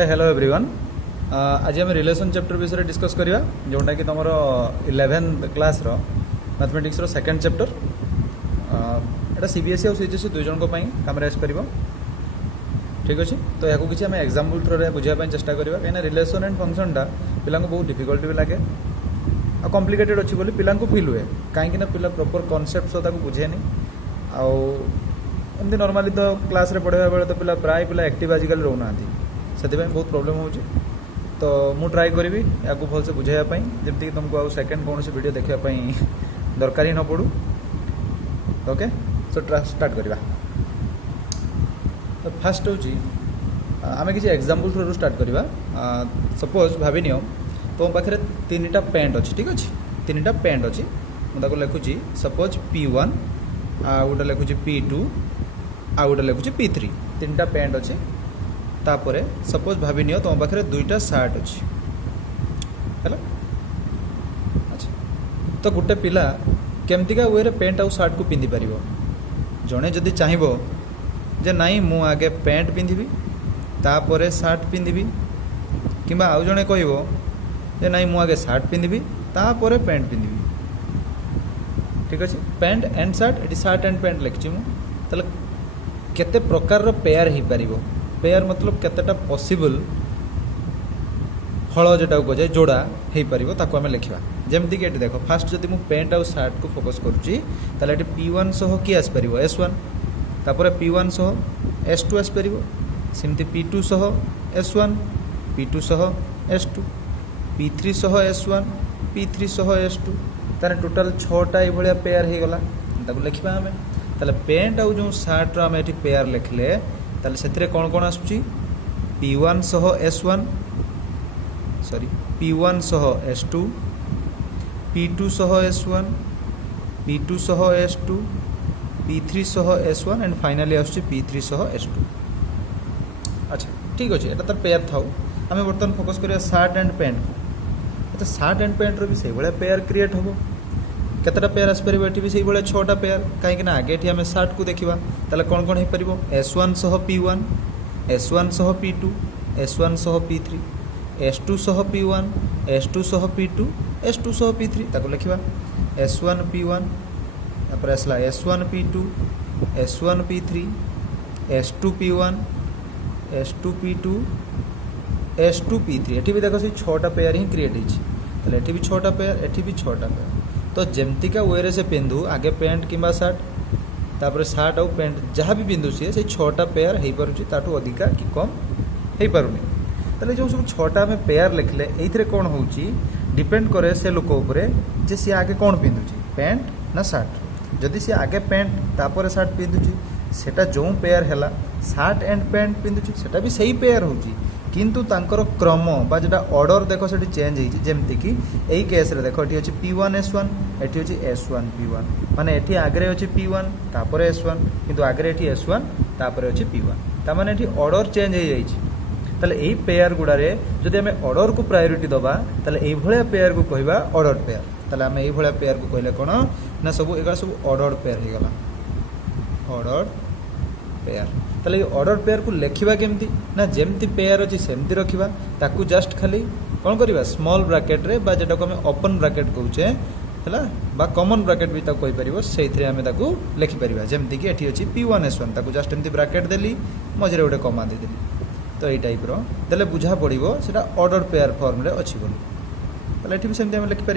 Hello everyone. आज आम relation chapter विषय डिस्कस करवा जोटा कि तुम 11th class mathematics second chapter. एटा सीबीएसई और सीजीएसई दुई जन कम आसपर। ठीक अच्छे तो या किसी आम एग्जाम्पल थ्रो बुझापी चेष्टा करवा कहीं रिलेशन एंड फंक्शनटा पिला बहुत डिफिकल्ट भी लगे आ कॉम्प्लिकेटेड अच्छी बोली पिला फिल हुए कहीं पिला प्रॉपर कॉन्सेप्ट सह बुझेनि आमती नॉर्मली तो क्लास रे पढ़ाया बेले तो पिला प्राय पिला एक्टिव आजिकल रोना से बहुत प्रॉब्लम हो तो मु ट्राई करी या भलसे बुझाइवाई जमीक तुमको आउ सेकेंड कौन से वीडियो देखापी दरकार ही न पड़ू। ओके सो स्टार्ट करवा। तो फास्ट हूँ आम किसी एग्जाम्पल थ्रू स्टार्ट करवा। सपोज भावी नियो तुम पाखे तीन टा पैंट अच्छी। ठीक अच्छे तीन टा पैंट अच्छी मुझे लिखुची सपोज P1 आ गोटे लिखुची P2 आ गोटे लिखुची P3 तीन टा पैंट अच्छी। तापरे सपोज भावी नियो तुम पाखे दुईटा सार्ट अच्छी है। अच्छा तो गोटे पिला केमतिका वे रे पैंट आउ सार्ट को पिंधि पारिबो। जड़े जदि चाहिबो जे नाई मु आगे पैंट पिंधिबी तापरे सार्ट पिंधिबी किंबा आउ जड़े कहबो जे नाई मु आगे सार्ट पिंधिबी तापरे पैंट पिंधिबी। ठीक अच्छे पैंट एंड सार्ट ये सार्ट एंड पैंट लिखी मुझे केते प्रकार पेयर हो पारिबो। पेयर मतलब केतेटा पॉसिबल हल जोटा कहुए जोड़ा हो पार ताको आम लिखा जमती कि देख फास्ट जब मुझे पैंट आउ सार्ट को फोकस करुच्ची P1 सह किए आसपर S1 तापर P1 सह S2 आसपर सेमती P2 सह S1 P2 सह S2 P3 सह S1 P3 सह S2 तार टोटाल 6टा ये पेयर हो गला लिखा आम ताले पैंट आउ जो सार्ट आम ये पेयर लिखले ताले से कौन कौन आसुची P1 सह S1 सॉरी P1 सह S2 P2 सह S1 P2 सह S2 P3 सह S1 एंड फाइनली आसुची P3 सह S2। अच्छा ठीक अच्छे एटा तार पेयर थाउ आम बर्तमान फोकस करिया सार्ट एंड पैंट को। अच्छा सार्ट एंड पैंट रो भी से भाया पेयर क्रिएट हम केतटा पेयर आसपर ये भी से 6टा पेयर कहीं आगे ये आम सार्ट को देखा ताले कौन कौन हो पार S1 सह P1 S1 सह P2 S1 सह P3 S2 सह P1 S2 सह P2 S2 सह P3 ताको लिखा S1 P1 तापर आसला S1 P2 S1 P3 S2 P1 S2 P2 S2 P3 ये भी देख से 6टा पेयर ही क्रिएट होती ये भी 6टा पेयर ये भी 6टा पेयर। तो जमतीका वे से पिंधु आगे पैंट किंबा सार्ट तापर सार्ट आउ पैंट जहाँ भी पिंधु सी से 6टा पेयर हो पारुची ताठू अधिका कि कम हो पारुनी। ताले जो सब 6टा में पेयर लिखले ये कौन हो डिपेंड करे से लोक उपरे जे सी आगे कौन पिंधुची पैंट ना सार्ट। जदि सी आगे पैंट तापर सार्ट पिंधुची सेटा जो पेयर है सार्ट एंड पैंट पिंधुची सेटा भी सही पेयर होची किंतु तांकर क्रम बा जेटा ऑर्डर देखो से चेंज होती जमती कि यही केस रे देखो ये P1 S1 ये S1 P1 माने ये आगे अच्छे P1 तापर S1 किंतु आगे ये S1 तापर अच्छे P1 ताने ये ऑर्डर चेंज हो जाए यही पेयर गुड़ारे जदि आम ऑर्डर को प्रायोरिटी दबा ये पेयर को कहवा ऑर्डर पेयर ताले आम ये पेयर को कहले कौन ना सब एगा सब ऑर्डर पेयर हो गला ऑर्डर पेयर। ताले ये ऑर्डर पेयर को लिखा केमती ना जेमती पेयर अच्छी सेमती रखा ताकू जस्ट खाली कौन करवा स्मॉल ब्रैकेट रे बा जेटा को आम ओपन ब्रैकेट कहचे है बा कॉमन ब्रैकेट भी ताको कहीपर से आम लिखिपर जमती कि ये अच्छी P1 S1 ताकू जस्ट एमती ब्रैकेट देली मझे गोटे कमा देदेली तो यही टाइप रे बुझा पड़ो से ऑर्डर पेयर फॉर्म रे अच्छी बोली ये भी सेमती आम लिखिपर।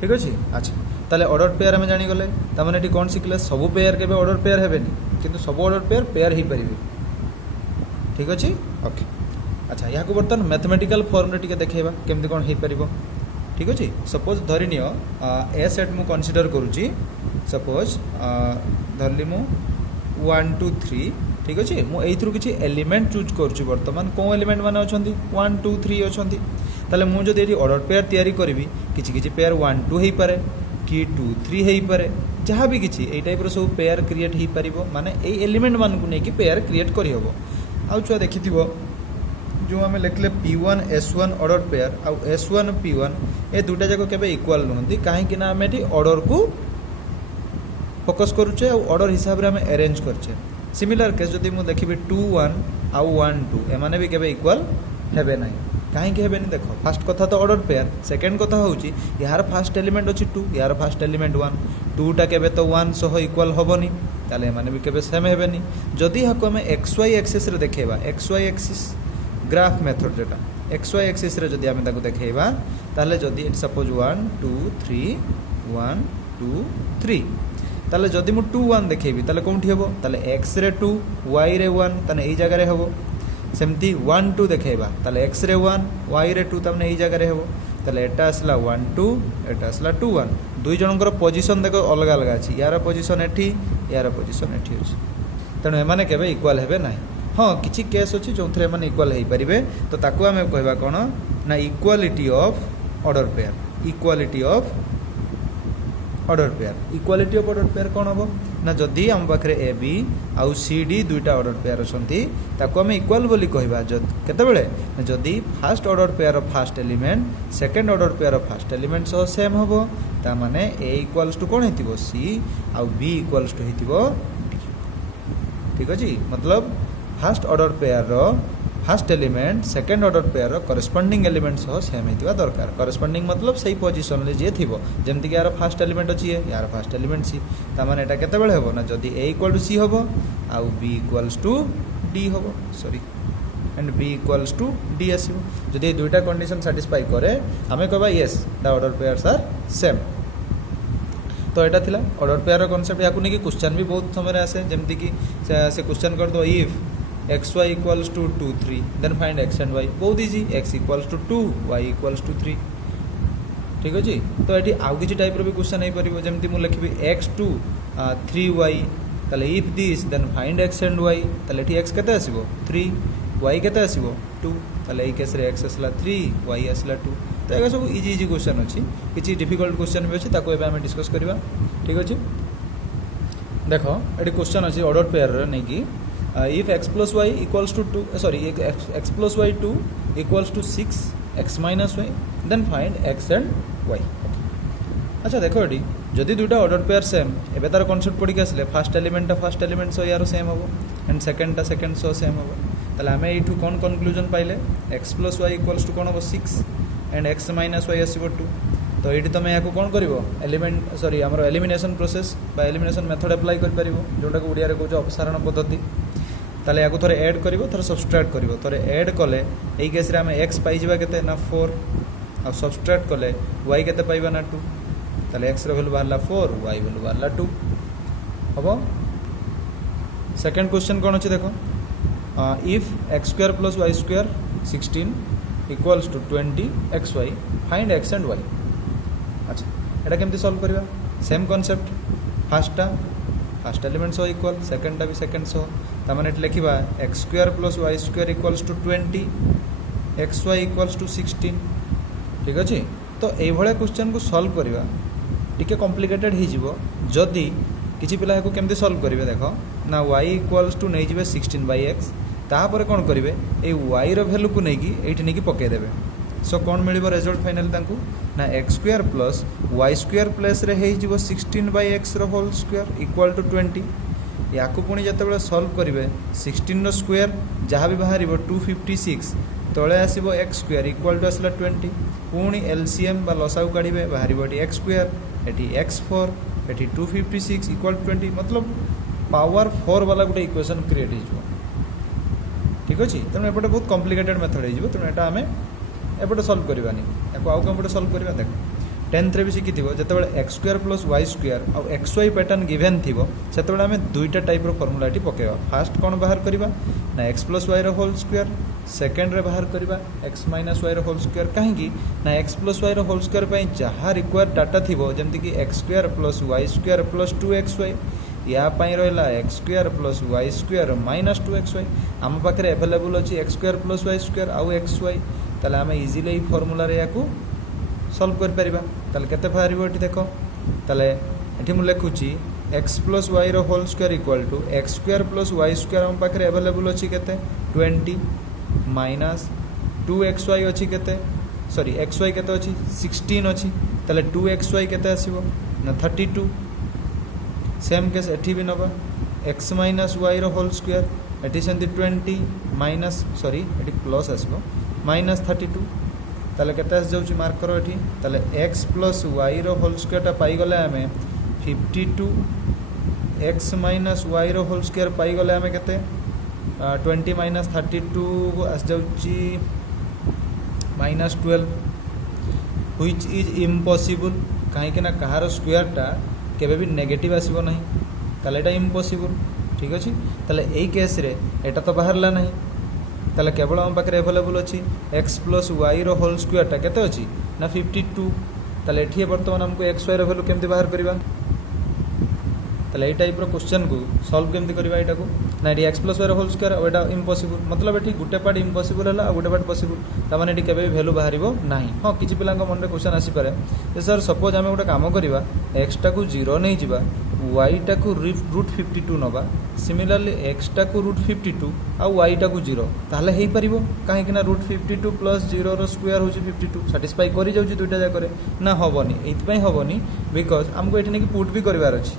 ठीक अच्छे अच्छा ताले ऑर्डर पेयर आम जानीगले ताने ये कौन शिखले सबू पेयर के ऑर्डर पेयर हेबेनी किंतु सब ऑर्डर पेयर पेयर हो पारे। ठीक अच्छे ओके अच्छा यहाँ को बर्तमान मैथमेटिकल फॉर्म रे देखा केमती कौन हो पार। ठीक अच्छे सपोज धरी नियो ए सेट मु कनसीडर करुच्ची सपोज धरली मु 1 2 3 ठीक अच्छे मुझे किसी एलिमेंट चूज करुच्ची बर्तमान कौ एलिमेंट मैंने अच्छा 1 2 3 अच्छा ताले मुझे जब ये ऑर्डर पेयर तैयारी करी किसी पेयर 1 2 हो पारे कि 2 3 हो पारे जहाँ भी किसी यही टाइप सब पेयर क्रिएट हो पार माने ये एलिमेंट मान को लेकिन पेयर क्रिएट करहब। आउ छुआ देखि जो आम लिखले P1 S1 ऑर्डर पेयर आउ S1 P1 ये दुटा जाक केबे इक्वल नुहंती कहीं आम ये ऑर्डर को फोकस करुचे ऑर्डर हिसाब रे हमें अरेंज करछे सिमिलर केस जदि मु देखिबि 2 1 आउ 1 2 एमाने भी केबे इक्वल हेबे नाही कहीं हेबेनि देख फास्ट कथा तो ऑर्डर पेयर सेकेंड कथा होउची यार फास्ट एलिमेंट अछि 2 यार फास्ट एलिमेंट 1 2टा केबे तो 1 सह इक्वल होबनी ताले माने भी केबे सेम हेबेनी जदि हाको हमें xy एक्सिस रे देखेबा xy एक्सिस ग्राफ मेथड जेटा xy एक्सिस रे जदि हमें ताको देखेबा ताले जदि इट सपोज 1 2 3 1 2 3 ताले जदि मु 2 1 देखेबी ताले कोंठी हेबो ताले x रे 2 y रे 1 ताने एई जगह रे हेबो सेमती 1 2 देखेबा ताले x रे 1 y रे 2 ताने एई जगह रे हेबो ताले एटा असला 1 2 एटा असला 2 1 दुई जनकर पोजीशन देखो अलग अलग अछि यार पोजीशन एठी यार पोजीशन एठी अछि तनो एमाने केबे इक्वल हेबे नाही हां किछि केस अछि जोंथरे एमाने इक्वल हेई परिबे तो ताकू हमें कहबा कोन ना equality of order pair equality of order pair कौन हम ना जदि आम पाखे ए बी आउ सी डी दुईटा ऑर्डर पेयर अच्छी ताको आम इक्वाल बोली कहबा केतेबेले जदि fast order pair of fast element second order pair of fast element सह सेम हम ता माने ए इक्वाल्स टू कौन हेतिबो सी आउ बी इक्वाल्स टू हेतिबो डी ठीक अछि मतलब फास्ट ऑर्डर पेयर रो first element second order pair corresponding element सह सेम हेतिबा दरकार करस्पॉन्डिंग मतलब सही पोजीशन ले जे थिबो जेमति कि यार फास्ट एलिमेंट अछि यार फास्ट एलिमेंट सी ता माने एटा केते बेले हेबो ना जदी a इक्वल टू सी हेबो आउ b इक्वल्स टू d हेबो sorry and b equals to d आसीबो जदी दुईटा कंडीशन सैटिस्फाई करे हमें कहबा yes the order pairs are same तो एटा थिला ऑर्डर पेयर कांसेप्ट याकु नेकी क्वेश्चन भी बहुत समय रे आसे जेमति कि से क्वेश्चन कर दो if xy equals to 2 3 then find x and y बहुत easy x equals to 2 y equals to 3 ठीक अछि तो एठी आउ किछि टाइप रो भी क्वेश्चन हे परिबो जेमति मु लिखबी x to 3y तले if this then find x and y तले एठी x केते आसीबो 3 y केते आसीबो 2 तले ए केस रे x असला 3 y असला 2 तो एगा सब इजी इजी क्वेश्चन अछि किछि डिफिकल्ट क्वेश्चन भी अछि ताको एबे हम डिस्कस करबा ठीक अछि देखो एठी क्वेश्चन अछि ऑर्डर पेयर रे नै कि if x plus y equals to 2 x plus y 2 equals to 6 x minus y then find x and y अच्छा देखो एडी जदि दुटा ऑर्डर पेयर सेम एबे तार कांसेप्ट पड़ी के आसले फर्स्ट एलिमेंट सो यार सेम होबो एंड सेकंड सो सेम होबो तले हमें एठू कोन कंक्लूजन पाइले x plus y equals to कोन होबो 6 एंड x minus y आसीबो 2 तो ये तुम या कौन कर एलिमेंट सॉरी आमर एलिमिनेशन प्रोसेस बा एलिमिनेशन मेथड अप्लाई कर पारिबो जोटा को ओडिया रे कहजो अपसारण पद्धति ताले याको थरे ऐड करिवो थरे सब्सट्रैक्ट करिवो थरे ऐड कले एई केस रे हमें x पाई जिबा केते ना 4 आ सब्सट्रैक्ट कले y केते पाइबा ना 2 ताले x रे वैल्यू बारला 4 y वैल्यू बारला 2 हबो सेकंड क्वेश्चन कोन अछि देखो if x² + y² 16 equals to 20 xy find x and y अच्छा एटा केमती सॉल्व करबा सेम कांसेप्ट फर्स्ट एलिमेंट सो इक्वल सेकंडटा भी सेकंड सो ता माने लिखिबा x² + y² equals to 20 xy equals to 16 ठीक अछि तो एई भळे क्वेश्चन को सॉल्व करबा टिके कॉम्प्लिकेटेड ही जिवो जदी किछि पिला को केमती सॉल्व करबे देखो ना y इक्वल्स टू नै जिवे 16/x तापर कोन करिवे ए y रो वैल्यू को नै कि एठी नै कि पके देबे सो कौन मिलिबो रिजल्ट फाइनल तांकू ना x² + y² प्लस रे हे जिवो 16/x रो होल स्क्वायर इक्वल टू 20 याकू पुणी जते बेले सॉल्व करिवे 16 रो स्क्वायर जहां भी बाहरिबो 256 तळे आसीबो x² इक्वल टू असला 20 पुणी एलसीएम बा लसाउ काढिबे बाहरिबो एटी x² एटी x4 एटी 256 इक्वल टू 20 मतलब पावर 4 वाला गुटे इक्वेशन क्रिएट हो जिवो ठीक अछि तने एपटे बहुत कॉम्प्लिकेटेड मेथड हे जिवो तने एटा हमें एपटे सॉल्व करबानी एको आउ कम सॉल्व करबा देख 10th रे भी शिखिथिबो जते बेले x² + y² आ xy पैटर्न गिवन थिबो सेते बेले हमें दुईटा टाइप रो फार्मूला टी पकेबा फर्स्ट कोन बाहर करबा ना x + y रो होल स्क्वायर सेकंड रे बाहर करबा x - y रो होल स्क्वायर काहे कि ना x + y रो होल स्क्वायर पई जहा रिक्वायर डाटा थिबो जेमति कि x² + y² + 2xy या पाई रहला x² + y² - 2xy हम पाखरे अवेलेबल अछि x² + y² आ xy ताले हम इजीली फार्मूला रे याकू सॉल्व कर परिबा ताले केते बाहरिबो एठी देखो ताले एठी मु लेखुची x + y रो whole square equal to x² + y² हम पाखरे अवेलेबल अछि केते 20 माइनस 2xy अछि केते सॉरी xy केते अछि 16 अछि ताले 2xy केते आसीबो ना 32 सेम केस एठी भी नबा x माइनस वाई रो होल स्क्वायर एठी सेमती 20 माइनस सॉरी एठी प्लस आसबो माइनस 32 ताले केते आस जाउची मार्क करो एठी ताले x प्लस वाई रो होल स्क्वायर टा पाई गले हमें 52 x माइनस वाई रो होल स्क्वायर पाई गले हमें केते 20 माइनस 32 आस जाउची माइनस 12 व्हिच इज इम्पॉसिबल कहीं ना कहार स्क्वायर टा केबे भी नेगेटिव आसीबो नहीं ताले एटा इम्पॉसिबल ठीक अछि ताले एई केस रे एटा तो बाहरला नहीं ताले केवल हम पाखे अवेलेबल अच्छी x प्लस वाई रो होल स्क्वायर टा केते अछि ना 52 ताले एठी वर्तमान हमको x y रो वैल्यू केमती बाहर करबा ताले एई टाइप रो क्वेश्चन को सॉल्व केमती करबा एटा को ना एटी x प्लस वाई रो होल स्क्वायर और एटा इम्पॉसिबल मतलब एठी गुटे पार्ट इम्पॉसिबल हला और गुटे पार्ट पॉसिबल ता माने एटी केबे भी वैल्यू बाहरिबो नाही हां किछि पिला मन रे क्वेश्चन आसी पारे जे सर सपोज हमें गोटे काम करबा x टा को 0 नहीं जिबा y टा को रूट 52 नबा सिमिलरली x टा को रूट 52 आ y टा को 0 ताले हेई परिबो काहे कि ना रूट 52 प्लस 0 रो स्क्वायर होची 52 सैटिस्फाई करि जाउची दुइटा जा करे ना होबनी एथि पई होबनी बिकॉज़ हमको एठी ने कि पुट भी करबार अछि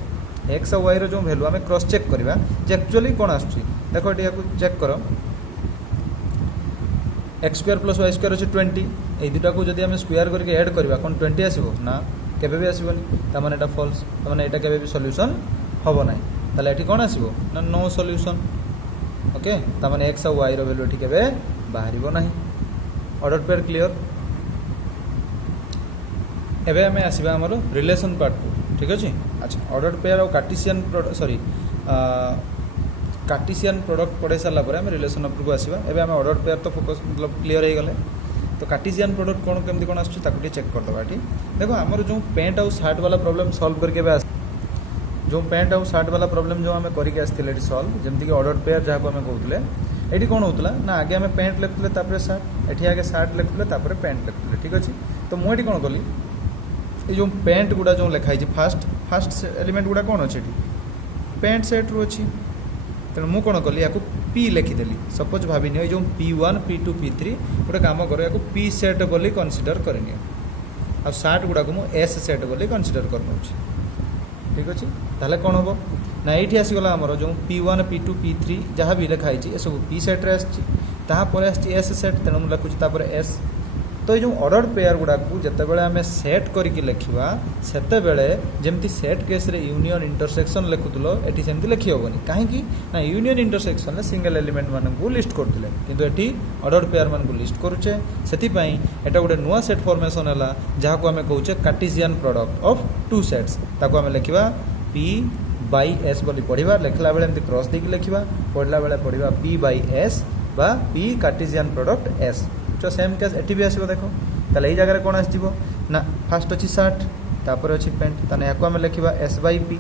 x और y रो जो वैल्यू हमें क्रॉस चेक करबा जे एक्चुअली कोन आछी देखो एठी याकू चेक करो x square plus y square अछि 20 ए दुटा को जदी हमें स्क्वायर करके ऐड करबा कोन 20 आसीबो ना केबे भी आसीबनी ता माने एटा फॉल्स ता माने एटा केबे भी सॉल्यूशन होबो नाही ताले एठी कोन आसीबो ना नो सॉल्यूशन ओके ता माने x और y रो वैल्यू एठी केबे बाहरिबो नाही ऑर्डर पेयर क्लियर एबे हमें आसीबा हमरो रिलेशन पार्ट को ठीक अछि अच्छा ऑर्डर पेयर और Cartesian product sorry Cartesian product पढ़े सारा पर हमें रिलेशन अपर को आसीबा एबे हमें ऑर्डर पेयर तो फोकस मतलब क्लियर हो गले तो कार्टेशियन प्रोडक्ट कोन केमती कोन आछी ताकू चेक कर दबा ठीक देखो हमर जो पैंट और शर्ट वाला प्रॉब्लम सॉल्व करके बे जो पैंट और शर्ट वाला प्रॉब्लम जो हमें करके आस्थिले सॉल्व जेमती कि ऑर्डर पेयर जहाँ को हमें कहते एटी कौन होता ना आगे हमें पैंट लिखुले तापर शर्ट एटी आगे शर्ट लिखुले तापर पैंट लिखुले ठीक अच्छे तो मुझे कौन कली ये जो पैंट गुड़ा जो लिखाई फास्ट एलिमेंट गुड़ा कौन अच्छे पैंट सेट रू अच्छी तेणु मुझे कौन कली या पी लिखिदेली सपोज भाविनी ये जो P1 P2 P3 गोटे काम करो या पी सेट बोली कनसीडर करनी आ शर्ट गुड़ा को एस सेट बोली कनसीडर करना ठीक अच्छे ताहले कौन हम ना ये आसीगला आमर जो P1 P2 P3 जहाँ भी लिखाई ये सब पी सेट्रे आसपर एस सेट तेणु मुझे लिखुची एस तो ये जो ऑर्डर पेयर गुड़ा को जितेबाला आम सेट करके लिखा सेतेबेले जमती सेट केस रे यूनियन इंटरसेक्शन लिखुल ये सेमती लिखी हेनी कहीं ना यूनियन इंटरसेक्शन में सिंगल एलिमेंट मान को लिस्ट करते किंतु ये ऑर्डर पेयर मान को लिस्ट करुचे से गोटे नुआ सेट फॉर्मेशन है जहाँ को आम कहूचे Cartesian product of two sets ताको आम लिखा P बाई S बोली पढ़ा लिखला बेले एमती क्रॉस देकी लिखा पढ़ला बेले पढ़ा P बाई S बा P कार्टेशियन प्रोडक्ट S तो सेम केस एटी भी आसो देखो ताले ये जगह कौन आसो ना फास्ट अच्छी शर्ट तापर अच्छी पैंट ताने याको आम लिखा S बाई P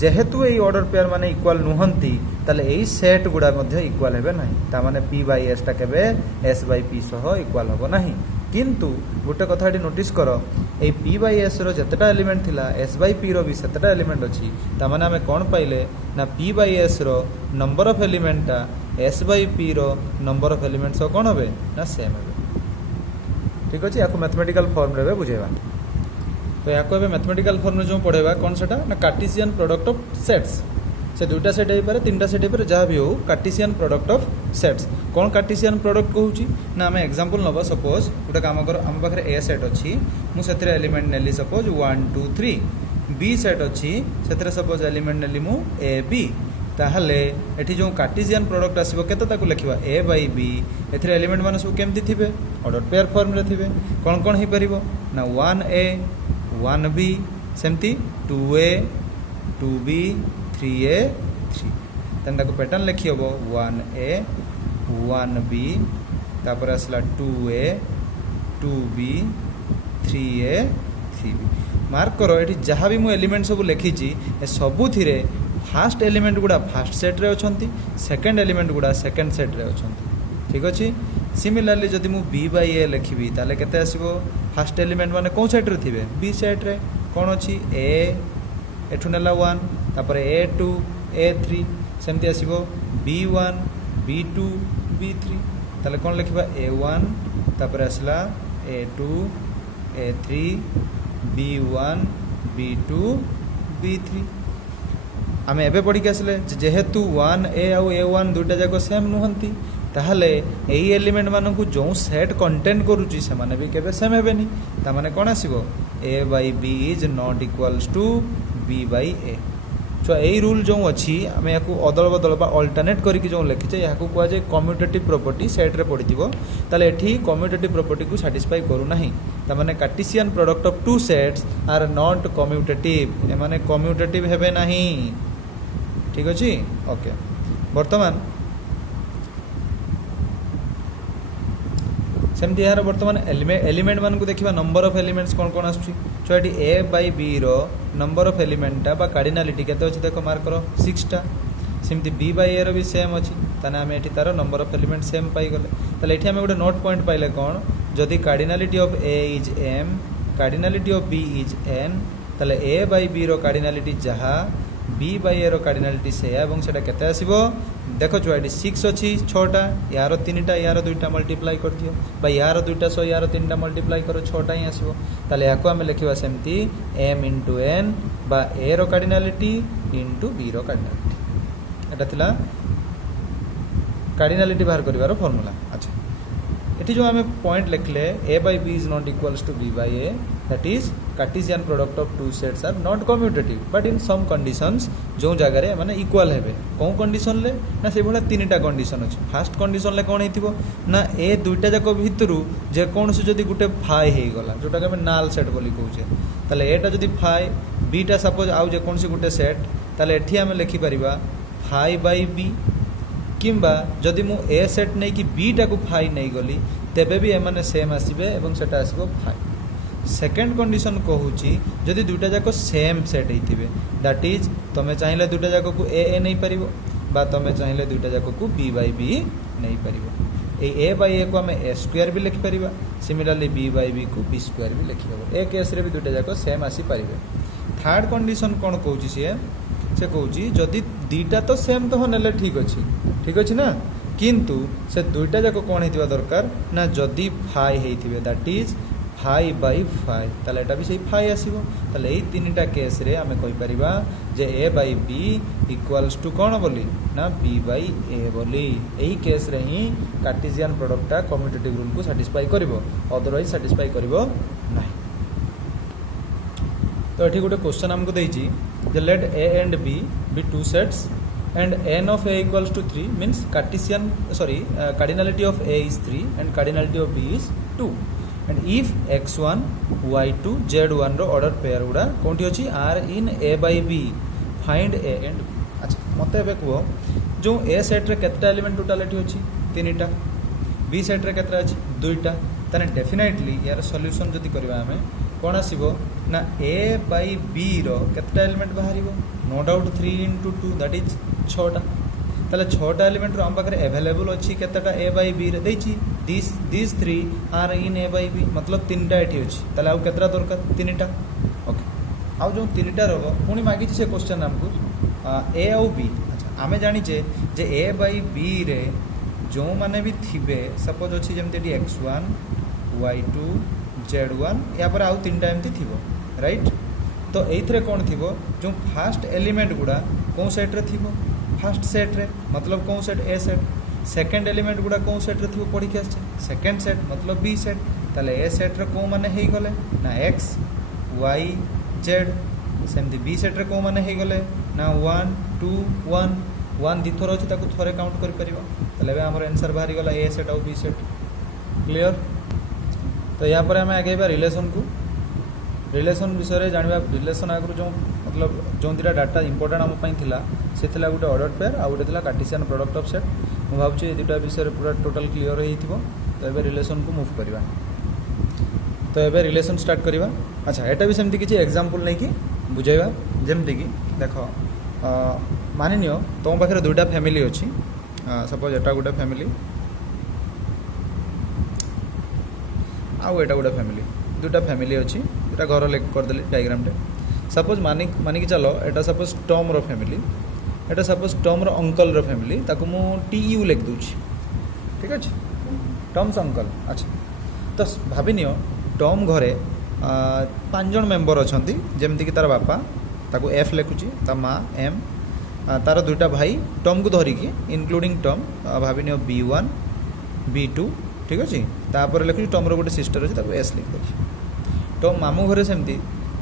जेहेतु ये ऑर्डर पेयर माने इक्वाल नुहंती ताले यही सेट गुड़ा इक्वाल हेबे नहीं ता माने P बाई S टा केबे S बाई P सह इक्वाल होबो नहीं किंतु गोटे कथा ये नोटिस कर ये P बाई S रो जतेटा एलिमेंट थिला S बाई P रो भी सेतेटा एलिमेंट अच्छी ता माने आमे कौन पाइले ना P बाई S रो नंबर ऑफ एलिमेंट टा S बाई P रो नंबर ऑफ एलिमेंट सो कौन होबे ना सेम होबे ठीक अछि याको मैथमेटिकल फॉर्म रे बुझेबा तो याको एबे मैथमेटिकल फॉर्म रे जो पढ़ेबा कौन सेटा ना कार्टेशियन प्रोडक्ट ऑफ सेट्स से दुईटा सेट हो पारे तीनटा सेट हो पारे जहाँ भी हो कार्टेशियन प्रोडक्ट ऑफ सेट्स कौन कार्टेशियन प्रोडक्ट कहूँ ना आम एग्जांपल नब सपोज गोटे काम कर आम पाखे ए सेट अच्छी मुझे एलिमेंट नेली सपोज 1 2 3 बी सेट अच्छी से सपोज एलिमेंट नेली मु ए बी ताहले एठी जो कार्टेशियन प्रोडक्ट आसीबो केते ताकू लिखिबा a बाई b एथिरे एलिमेंट माने सब केमती थिबे ऑर्डर पेयर फॉर्म रे थिबे कोन कोन ही परिबो ना 1a 1b सेमती 2a 2b 3a 3 तन ताकू पैटर्न लिखि हबो 1a 1b तापर आसला 2a 2b 3a 3b mark करो एठी जहाँ भी मु एलिमेंट सब लिखी ए सबु थिरे फास्ट एलिमेंट गुड़ा फास्ट सेट रे अछंती सेकंड एलिमेंट गुड़ा सेकंड सेट रे अछंती ठीक अछि सिमिलरली जदि मु b बाय a लिखिबी ताले केते आसीबो फास्ट एलिमेंट माने कोन सेट रे थिबे b सेट रे कोन अछि a एठु नेला 1 तापर a2 a3 सेमति आसीबो b1 b2 b3 ताले कोन लिखिबा a1 तापर आसला a2 a3 b1 b2 B3 आम एबे पढ़ी आसले जेहेतु 1A आउ A1 दुईटा जाक सेम नुहंती ताहले एई एलिमेंट मानक जो सेट कंटेन करूची से माने भी केबे सेम हेबेनी ता माने कोन आसीबो A by B is not equals to B by A so यही रूल जो अच्छी आम या अदल बदल अल्टरनेट करके जो लिखीचे या कहुए कम्यूटेटिव प्रॉपर्टी सेट्रे पड़ी ताले एठी कम्यूटेटिव प्रॉपर्टी को सैटिस्फाई करूना तामाने Cartesian product of two sets are not commutative एमाने कम्यूटेटिव हेबे नहीं ठीक अच्छे ओके बर्तमान सेमती यार बर्तमान एलिमेंट मान को देखा नंबर ऑफ एलिमेंट्स कौन कौन आसुची सो ये ए बाई बी रो नंबर ऑफ एलिमेंटा बा कार्डिनालिटी केते अछि देखो मार्क करो 6टा सेमती बी बाई ए रो भी सेम अछि ताने आमे एठी तार नंबर ऑफ एलिमेंट सेम पाई गले ताले एठी आमे गोटे नोट पॉइंट पाइले कोन जदि cardinality of A is m cardinality of b is n ताले a बाई b रो कार्डिनालिटी जहा b बाई a रो कार्डिनालिटी से एवं सेटा केते आसीबो देखो जो ये 6 अच्छी 6टा यार 3टा यार 2टा मल्टीप्लाई कर दियो बा यार 2टा 100 यार 3टा मल्टीप्लाई करो 6टा ही आसो ताले याको आमे लिखिबा सेमती m into n बा a रो कार्डिनालिटी into b रो कार्डिनालिटी एटा थिला कार्डिनालिटी बाहर करिवार फार्मूला अच्छा एठी जो आमे पॉइंट लिखले a by b is not equals to b by a that is Cartesian product of two sets are not commutative but in some conditions जो जगह माने इक्वल हेबे कौ कंडीशन ले ना से भला तीनटा कंडीशन अछि फर्स्ट कंडीशन ले कोन हेतिबो ना ए दुईटा जाक भितरु जे कोन से जदी गुटे फाई हे गला जोटा के नाल सेट बोली कहूचे ताले एटा जदी फाई बीटा सपोज आउ जे कोन से गुटे सेट ताले एठी हम लिखि परिबा फाई बाय बी किंबा जदि मु ए सेट नै कि बी टा को फाई नै गली तेबे भी एमाने सेम आसीबे एवं सेटा आसीबो फाई सेकेंड कंडीशन कहूची जदि दुईटा जाक सेम सेट होइथिबे दैट इज तमे चाहिले दुईटा जाक को ए नहीं परिबो बा तमे चाहिले दुईटा जाक को बी बाय बी नहीं परिबो ए बाय ए को हमें ए स्क्वायर भी लिखि परिबा सिमिलरली बी बाय बी को बी स्क्वायर भी लिखि हबो ए केस रे भी दुईटा जाक सेम आसी परिबे थर्ड कंडीशन कोन कहूची से कहूची जदि दीटा तो सेम तो होनेले ठीक अछि ना किंतु से दुईटा जाक कोन हेतिबा दरकार ना जदि फाई हेतिबे that is phi by phi ताले एटा भी सही फाई आसीबो ताले एई तीनटा केस रे आमे कहि परिबा जे a by b equals to कोन बोली ना b बाई a बोली एई केस रे ही कार्टेशियन प्रोडक्टटा कम्यूटेटिव रूल को सैटिस्फाई करबो अदरवाइज सैटिस्फाई करबो नाही तो एठी गोटे क्वेश्चन हमको देइची जे let a and b be two sets and n of a equals to 3 means cartesian cardinality of a is 3 and cardinality of b is 2 and if x1 y2 z1 रो order pair गुडा कोंटी अछि r in a by b find a and अच्छा मते एबे को जो a set रे केतटा एलिमेंट टोटालिटी अछि तीनटा b सेट रे केतरा अछि दुईटा तने डेफिनेटली यार सॉल्यूशन जदी करबा हमें कोन आसीबो ना a by b रो केतटा एलिमेंट बाहरिबो no doubt 3 into 2 that is 6टा ताले 6टा एलिमेंट रो हम पाखरे अवेलेबल अछि केतटा a by b रे दैछि these 3 are in a by b मतलब तीनटा एठी अछि ताले आउ केतरा दरकार तीनटा ओके आउ जो तीनटा रहबो पुनी मागी से क्वेश्चन हमको a आउ b अच्छा आमे जानि जे a by b रे जो माने भी थिबे सपोज अछि जेमते x1 y2 z1 या पर आउ तीनटा एमती थिबो राइट तो एइथरे कोन थिबो जो फर्स्ट एलिमेंट गुडा कोन सेट रे थिबो फर्स्ट सेट रे मतलब कोन set A set second element गुडा कोन सेट रे थिबो पढी के आछे सेकंड सेट मतलब बी सेट ताले ए सेट रे को माने हेई गले ना x y z सेमती बी सेट रे को माने हेई गले ना 1 2 1 1 दिथर अछि ताको थरे काउंट करि परिबा ताले हमर आंसर बाहरी गला ए सेट और बी सेट क्लियर तो यहाँ पर आमे आगे बा रिलेशन विषय रे जानबा रिलेशन आगु जो मतलब जो दिरा डाटा इंपोर्टेंट हम पई थिला से थिला गुटे ऑर्डर पेयर आ गुटे थिला कार्टेशियन प्रोडक्ट ऑफ सेट मु भाबुची ए दुटा विषय रे पूरा टोटल क्लियर हेइथिबो तो एबे रिलेशन को मूव करबा तो एबे रिलेशन स्टार्ट करबा अच्छा एटा भी सेमती किछि एग्जांपल नै कि बुझाइबा जेमती कि देखो मानि नियो तो पाखरे दुटा फैमिली अछि सपोज एटा गुटे फैमिली आउ एटा गुटे फैमिली दुटा फैमिली अछि एटा घर लेक कर देली डायग्राम टे सपोज मानि कि चलो एटा सपोज टॉम रो फैमिली एटा सपोज टॉम रो अंकल रो फैमिली ताको मु टीयू लिख दूची ठीक अछि टॉम्स अंकल अच्छा तो भाबी नियो टॉम घरे 5 जन मेंबर अछंती जेमति कि तार बापा ताको एफ लिखुची ता माँ एम तार दुईटा भाई टर्म को धरिकी including term Bhavini B1 B2 ठीक अच्छे तापर लिखुची टर्म रो गोटे सिस्टर अच्छे ताको एस लिखिदी टर्म मामू घरे सेमती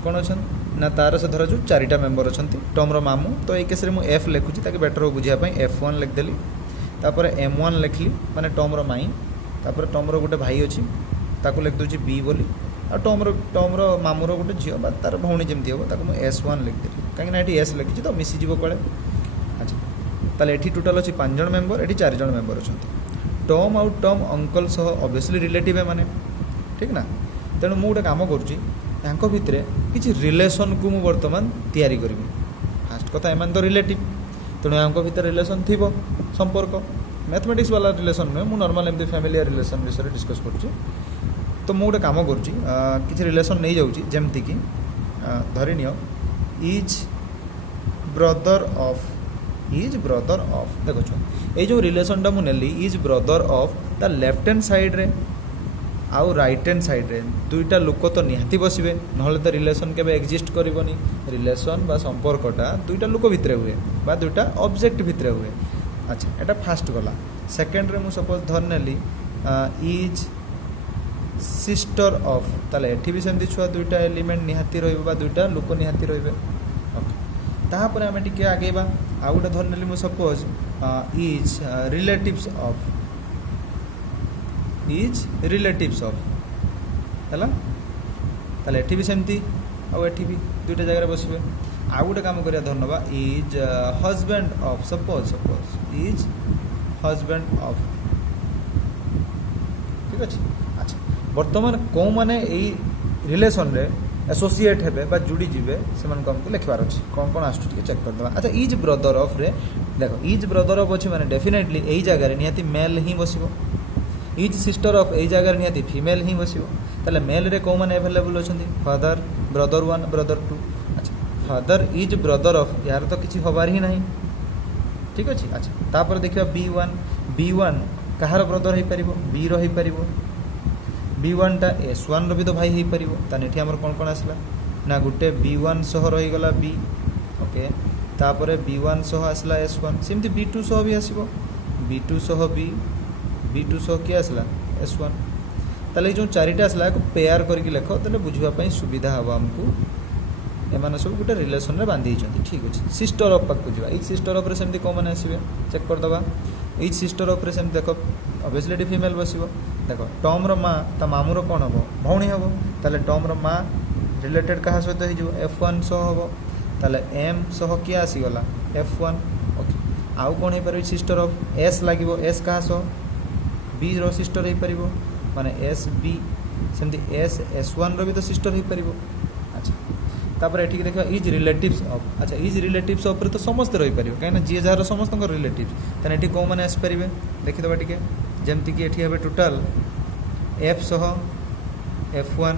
कौन अच्छा ना तार से धरा जो चारिटा मेम्बर अच्छा टर्म रो मामू तो ये केस में एफ लिखुची ताकि बेटर हो बुझापी F1 लिखदेली तापर M1 लिखली माने टर्म रो माई तापर टर्म रो गोटे भाई अच्छी ताको लिख दूची बी बोली आ टर्म रो मामू रो गोटे झील तार भौणी जमी हम ताको मुझे S1 लिखदेली कहीं ये एस लिखी तो मिसीज कले अच्छा ताले एठी टोटल अच्छी 5 जन मेम्बर एठी 4 जन मेम्बर अच्छा टर्म आउ टर्म अंकल सह ऑब्वियसली रिलेटिव है माने ठीक ना तेणु मुझे गोटे काम करुँची यहाँ भितर किसी रिलेसन को मुझे बर्तमान तैयारी करी फास्ट कथा एम तो रिलेटिव तेणु यहाँ भितर रिलेसन थी संपर्क मैथमेटिक्स वाला रिलेसन नुहे मुझे नॉर्मल एमती फैमिलियर रिलेसन विषय डिस्कस करुँची तो मुझे गोटे काम करुँची किसी रिलेसन नहीं जाऊँगी जमती कि धरी नियो इज ब्रदर ऑफ देखो ये जो रिलेसनटा मुझे इज ब्रदर ऑफ ता लेफ्ट हैंड साइड रे आउ राइट हैंड साइड रे दुईटा लोक तो निहाती बसबे नहले तो रिलेसन केबे एक्जिस्ट करबनी रिलेसन बा संपर्कटा दुईटा लोक भितरे हुए बा दुईटा ऑब्जेक्ट भितरे हुए अच्छा एटा फास्ट गला सेकंड रे मु सपोज धर नेली इज सिस्टर ऑफ ताले एठी भी सेमती छुआ दुईटा एलिमेंट निहाती रहइबे बा दुईटा लोक निहाती रहइबे ओके तापर आमे टिके आगेबा आ गोटे धर नेली मु सपोज इज रिलेटिव्स ऑफ है ताले एठी भी सेमती आउ एठी भी दुईटा जगह बसबे आ गोटे काम करिया धन्यवाद is husband of suppose is husband of ठीक अच्छे अच्छा बर्तमान कौ मैंने रिलेसन रे एसोसिएट हेबे बा जुड़ी जीवे से हमको लिखबार अच्छे कौन कौन आसुच चेक करदे अच्छा इज ब्रदर ऑफ रे देखो इज ब्रदर ऑफ अच्छे मैंने डेफिनेटली यही जगह निहाती मेल ही बसबो इज सिस्टर ऑफ यही जगह निहाती फीमेल ही बसबो ताले मेल रे कौ मैंने अवेलेबल अच्छे फादर ब्रदर 1 ब्रदर 2 अच्छा फादर इज ब्रदर ऑफ यार तो किसी हबार ही नहीं ठीक अच्छे अच्छा तापर देखिए B1 कहार ब्रदर हो पार बी रो B1 टा S1 रो भी तो भाई हो पार ताने एठी हमर कौन कौन आसला ना गुटे B1 सह रहीगला B ओके तापर B1 सह आसला S1 सेमती B2 सह भी आसीबो B2 सह B2 सह किए आसला S1 ताले जो चारिटा आसला को पेयर करके लेख ताले बुझिबा पई सुविधा हवा हमको एमाने सब गोटे रिलेसन रे बांधी छथि ठीक अछि सिस्टर ऑफ पाक बुझिबा इज सिस्टर ऑफ रे सेमती को माने आसीबे चेक कर दबा इज सिस्टर ऑफ रे सेमती देखो ऑब्वियसली एटी फीमेल बसिबो देखो टॉम रो माँ ता मामू रो कौन हम भौणी हम ताले टॉम रो माँ रिलेटेड कहा सहित हो F1 सह हम ताले M सह किए आसीगला F1 ओके आउ कौन हो पार सिस्टर ऑफ S लगे S कहा सह B रो सिस्टर हो पार माने SB सेमती S1 रो भी तो सिस्टर हो पार अच्छा तापर एठी देखा इज रिलेटिव्स ऑफ अच्छा इज रिलेटिव्स ऑफ रे तो समस्त रही पारिबो काहे ना जी जार समस्त रिलेटिव तने एठी को माने आस पारिबे देखि दबा टिके जेमती कि एठी हबे टोटल F सह F1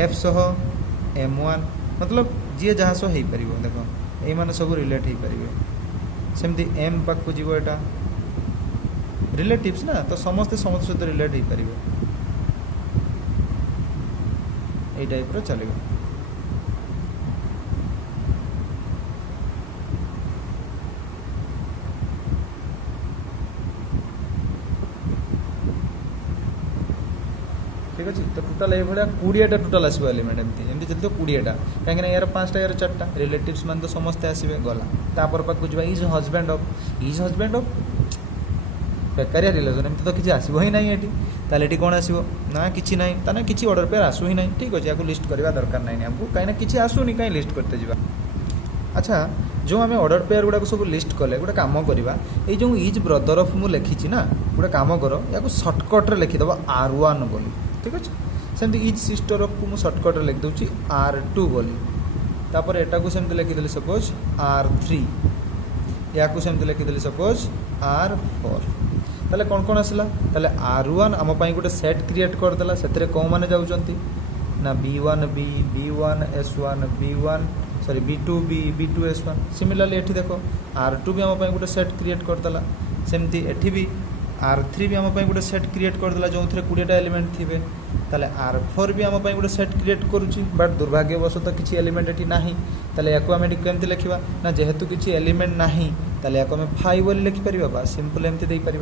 F सह M1 मतलब जी जहाँ सह हो पारिबो देखो ए माने सब रिलेट हो पारिबे सेमती M पाक को जीवो एटा रिलेटिव्स ना तो समस्त सहित रिलेट हो पारिबे ए टाइप रो चलेगा ठीक अच्छे तो टोटाल ये भाया 20टा टोटाल आसो एलिमेंट एमती जल्दी तो 20टा कहीं यार 5टा यार 4टा रिलेटिव्स मान तो समस्ते आसवे गला तापर पाक बुझा इज हजबैंड ऑफ बेकारिया रिलेसन एमती तो किसी आसो ही ना ये ताले कौन आसो ना कि ना ताने किसी ऑर्डर पेयर आसू ही ना ठीक अच्छे या लिस्ट करवा दरकार नहीं हमको कहीं किसी आसूनी कहीं लिस्ट करते जा अच्छा जो आम ऑर्डर पेयर गुड़ाक सब लिस्ट कले गोटे कम करवा ये जो इज ब्रदर ऑफ मु लिखी ना गोटे कम कर या सर्टकट्रे लिखिदेव R1 बोली ठीक अच्छे सेमती इज सिस्टर ऑफ को मुझे सर्टकट्रे लिख दूँ R2 बोली तापर एटा को सेमती लिखिदेली सपोज R3 या सेमती लिखिदेली सपोज R4 ताले कौन कौन आसला ताले R1 आम गोटे सेट क्रिएट करदेला से कौ मैंने जाऊँच ना B1 B B1 S1 B1 sorry B2 B B2 S1 similarly एठी देखो R2 भी आम गोटे सेट क्रिएट करदेला सेमती एठी भी R3 भी आम गोटे सेट क्रिएट करदेला जो थे 20टा एलिमेंट थे ताले R4 भी आम गोटे सेट क्रिएट करुच्ची बट दुर्भाग्यवशतः किसी एलिमेंट ये ना ताले या आम केमती लिखा ना जेहेतु किसी एलिमेंट ना ताले या आम 5 बोली लिखिपर बा सिंपल एमती देपर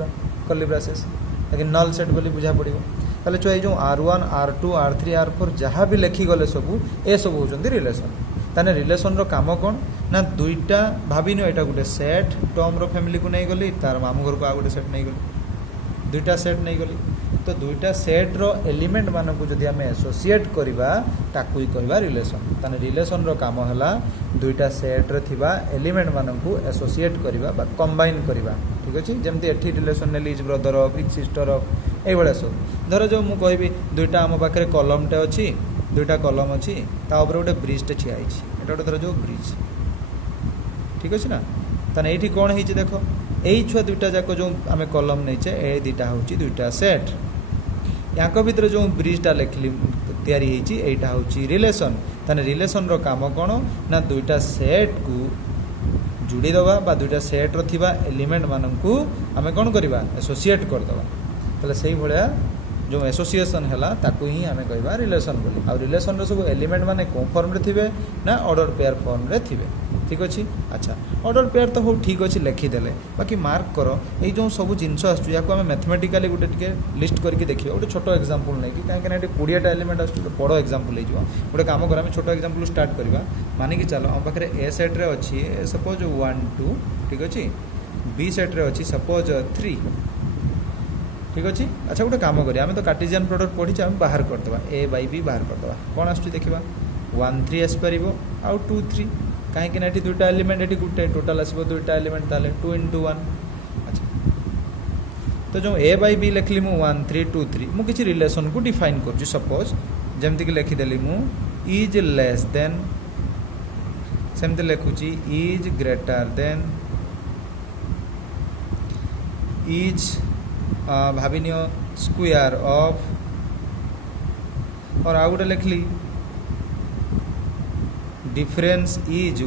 कर्ली ब्रेसेस लेकिन नल सेट बोली बुझा पड़ो ताले जो ये R1 R2 R3 R4 जहाँ भी लिखिगले सबू ए सब होती रिलेसन ताने रिलेसन रो काम कौन ना दुईटा भाविन यहाँ गोटे सेट टर्म रो फैमिली को नहीं गली तार मामू घर को आ गोटे सेट नहीं गली दुईटा सेट नहीं गली तो दुईटा सेट रो एलिमेंट मान को जदि आम एसोसिएट करवा ताकू ही कहवा रिलेसन ताने रिलेसन रो काम है दुईटा सेट रे थिबा एलिमेंट मान को एसोसिएट करवा बा कंबाइन करवा ठीक अच्छे जमती एठी रिलेसन ने is brother of is sister of ये भाया सब धर जो मुझे कहबी दुईटा आम पाखे कलमटे अच्छी दुईटा कलम अच्छी तापर गोटे ब्रिजटे ठिया ये गोटे धर जो ब्रिज ठीक अच्छे ना ताने ये कौन है देख यही छुआ दुईटा जाक जो आम कलम नहींचे ये दुईटा हूँ दुईटा सेट या भितर जो ब्रिजटा लिखली या हूँ रिलेसन ताने रिलेसन रो काम कौन ना दुईटा सेट को जोड़ी दबा बा दुईटा सेट रो थिबा एलिमेंट मानू आम कौन करवा एसोसिएट करदे ताले से भाया जो एसोसिएशन है ताकू ही आम कहवा रिलेसन बोली आ रिलेसन सब एलिमेंट माने कौ फॉर्म रे थिबे ना ऑर्डर पेयर फॉर्म रे थिबे ठीक अच्छे अच्छा ऑर्डर पेयर तो हो ठीक अच्छे लिखिदेले बाकी मार्क कर ये जो सब जिनस आम मैथमेटिकाली गोटे टे लिस्ट करके देखिए गोटे छोट एग्जांपल नहीं कि कहीं 20टा एलिमेंट आसो बड़ एग्जांपल हो गोटे काम कर आम छोट एग्जांपल स्टार्ट करवा मानिक चलो आम पाखे ए सेट्रे अच्छी सपोज 1 2 ठीक अच्छे बी सेट्रे अच्छी सपोज 3 ठीक अच्छे अच्छा गोटे काम करिए आम तो कार्टेशियन प्रोडक्ट पढ़ी आम बाहर करदे ए बाई बी बाहर करदे कौन आस देखा 1 3 आसपर आउ 2 3 कहीं ये दुईटा एलिमेंट ये गोटे टोटाल आसो दुईटा एलिमेंट ताले 2 into 1 अच्छा तो जो ए बाई बी लिखली मु 1 3 2 3 मु किसी रिलेशन को डिफाइन कर सपोज जमती कि लिखिदेली मु इज लेस देन सेमती लिखुची इज ग्रेटर देन इज भाविनियो स्क्वायर ऑफ और आउ गोटे लिखली डिफरेंस इज 1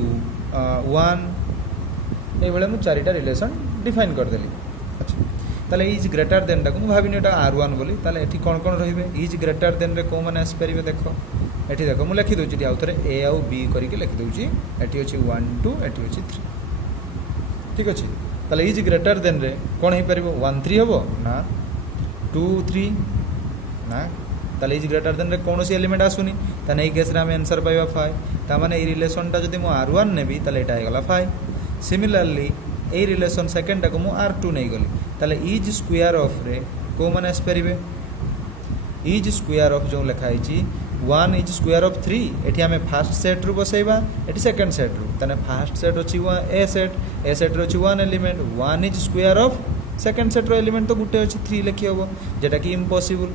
ये मुझे 4टा रिलेसन डिफाइन करदेली अच्छा ताले इज ग्रेटर देन टाक भाविनी R1 बोली ताले एठी कौन कौन रहिबे इज ग्रेटर देन रे को माने आसपारे देख एठी देख मुझे लिखी दूसरी आउ थे ए आउ बी करके लिखी दूसरी एठी अच्छी 1 2 एठी अच्छी 3 ठीक अच्छे ताले इज ग्रेटर देन रे कौन हो पार 1 3 हम ना 2 3 ना ताले इज ग्रेटर देन रे कौन सी एलिमेंट आसुनी ताने केस आम आंसर पाइबा 5 ताने ये रिलेसनटा जब मुझे R1 नेबी ताले एटा होगला 5 सिमिलरली ये रिलेसन सेकेंड टाक मुझे R2 नहीं गली ताले इज स्क्वायर ऑफ रे को माने आसपारे इज स्क्वायर ऑफ जो लिखाई 1 इज स्क्वायर ऑफ 3 ये आम फास्ट सेट रू बसैबा ये सेकेंड सेट रू ताने फास्ट सेट अच्छी ए सेट रे अच्छी 1 element 1 is square of second set रो एलिमेंट तो गोटे अच्छी 3 लिखी हम जेटा कि इम्पॉसिबल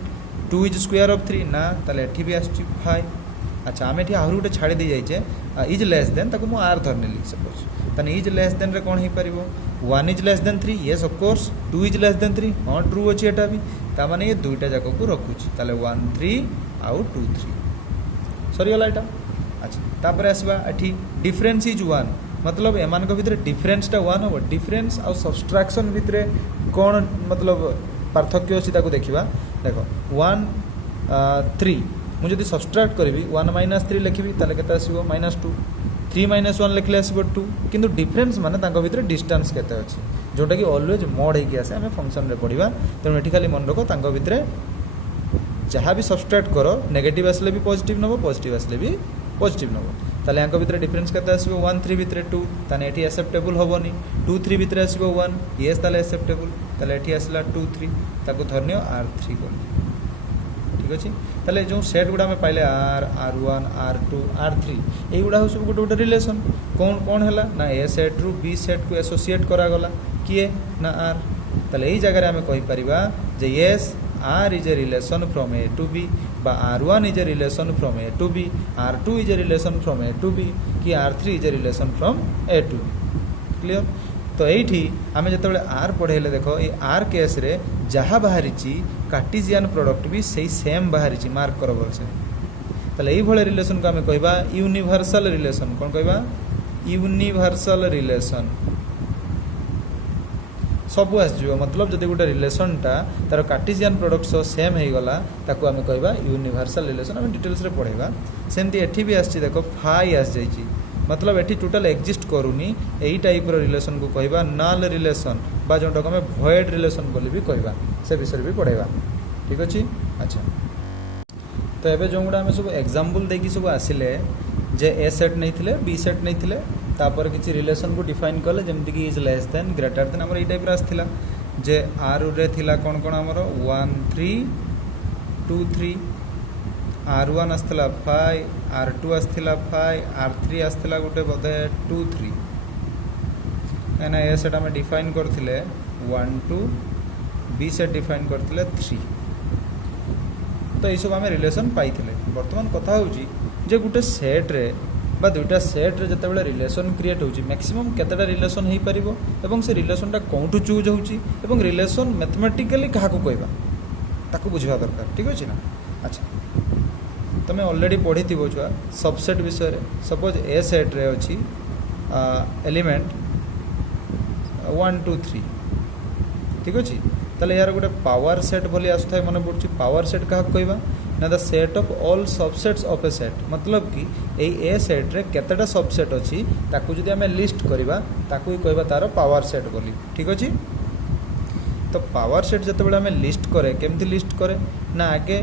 2 इज स्क्वायर ऑफ 3 ना ताले एठी भी आस 5 अच्छा आम ये आहरी गोटे छाड़ी दी जाइए इज लेस देन ताको मु आर धरने सपोज ताने इज लेस देन रे कौन हो पार 1 is less then 3 yes of course 2 is less then 3 हाँ ट्रू अच्छी एटा भी ताने ये दुईटा जाक को रखुची ताले 1 3 आउ 2 3 सरीगला एटा अच्छा तापर आसवा एठी डिफरेंस इज 1 मतलब एमान भितर डिफरेंसटा 1 हम डिफरेंस आउ सब्सट्रैक्शन भितर कौन मतलब पार्थक्य अच्छी ताको देखा देख 1 3 मुझे सब्सट्रैक्ट करी 1 - 3 लिखी ताले केते आसीबो -2 3 - 1 लिखले आसीबो 2 किंतु डिफरेंस माने तांको भितर डिस्टेंस केते अछि जोटा कि ऑलवेज मोड होगी आसे आम फंक्शन रे पढ़ा तेणु ये खाली मन रख तांको भितर जहाँ भी सब्सट्रैक्ट कर नेगेटिव आसले भी पॉजिटिव नब पॉजिटिव आसले भी पॉजिटिव नब ताले यांको भितर डिफरेंस केते आसीबो 1 3 भितर 2 ताने एठी एक्सेप्टेबल होबनी 2 3 भितर आसीबो 1 यस ताले एक्सेप्टेबल ताले एठी आसला 2 3 ताको धरनियो R3 कर ठीक अच्छे ताले जो सेट गुड़ा में पाइले R1 R2 R3 ये गुड़ा हो सब गोटे गोटे रिलेसन कौन कौन है ना ए सेट रु बी सेट को एसोसिएट करागला किए ना R ताले यही जगह आम कहीपर जे yes R is a relation from A to B बा R1 is a relation from A to B R2 is a relation from A to B कि R3 is a relation from A to B clear तो ये आम जो R पढ़े देख ये R case रे जहाँ बाहरी कार्टेशियन प्रोडक्ट भी सही सेम बाहरी मार्क कर से ताले ये रिलेशन को आम कहवा यूनिवर्सल रिलेशन कौन कहवा यूनिवर्सल रिलेशन सबू आसो मतलब जब गोटे रिलेसनटा तार कार्टेशियन प्रोडक्ट सह सेम हो गला ताको आम कहवा यूनिवर्सल रिलेसन आम डिटेल्स रे पढ़ेगा सेमती एठी भी आसी देखो फाई आस जाइए मतलब एठी टोटल एक्जिस्ट करूनी यही टाइप रिलेसन को कहवा नल रिलेसन बा जोटा को आम भॉइड रिलेसन बोली भी कहवा से विषय भी पढ़ेगा ठीक अच्छे। अच्छा तो ये जो गुड़ा आम सब एग्जाम्पल देकी सब आसिले जे ए सेट नहीं थिले बी सेट नहीं थिले तापर किसी रिलेसन को डिफाइन कले जमती कि is less then greater than आमर टाइप आसला जे आर रे थिला कौन कौन आमर 1 3 2 3 R1 आसला 5 R2 आसला 5 R3 आसला गोटे बोधे 2 3 कहना ए सेट आम डिफाइन करथिले 1 2 बी सेट डिफाइन करथिले 3 तो ये सब आम रिलेसन पाई बर्तमान कथा होची जे गोटे सेट्रे बा दुईटा सेट्रे जिते रिलेसन क्रिएट होची मैक्सिमम केतेटा रिलेसन हो पार एवं से रिलेसनटा कौटू चूज होची रिलेसन मैथमेटिकली क्या कहवा ताकू बुझा दरकार ठीक अच्छे ना। अच्छा तुम ऑलरेडी पढ़ी थी छुआ सबसेट विषय सपोज ए सेट्रे अच्छी एलिमेंट 1 2 3 ठीक अच्छे ताले यार गोटे पावर सेट भली आसुଥାଏ मन पड़ुछि पावर सेट क्या कहवा ना the set of all subsets of A set मतलब कि ए सेट रे केतेटा सबसेट अच्छी ताकू जदि आम लिस्ट करवा ताकू ही कहवा तार पावर सेट बोली ठीक अच्छे। तो पावर सेट जिते आम लिस्ट करे केमती लिस्ट करे ना आगे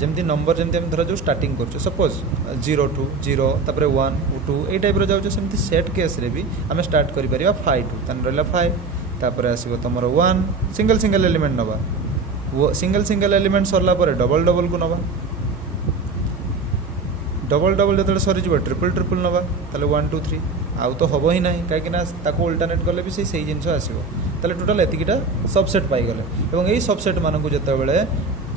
जमती नंबर जमती धर जो स्टार्टिंग कर सपोज 0 2 0 तापर 1 2 ये टाइप जाऊँ सेमती सेट केस रे भी आम स्टार्ट कर 5 2 तान रहा 5 तापर आसो तुम 1 सिंगल सिंगल एलिमेंट नवा वो सिंगल सिंगल एलिमेंट सरला पर डबल डबल को नवा डबल डबल जो सरीज ट्रिपल ट्रिपल नवा ताले 1 2 3 आउ तो हम ही ना कहीं अल्टरनेट कले भी सही जिन आसो टोटाल एतिकीटा सबसेट पाईगले और यही सबसेट मानक जिते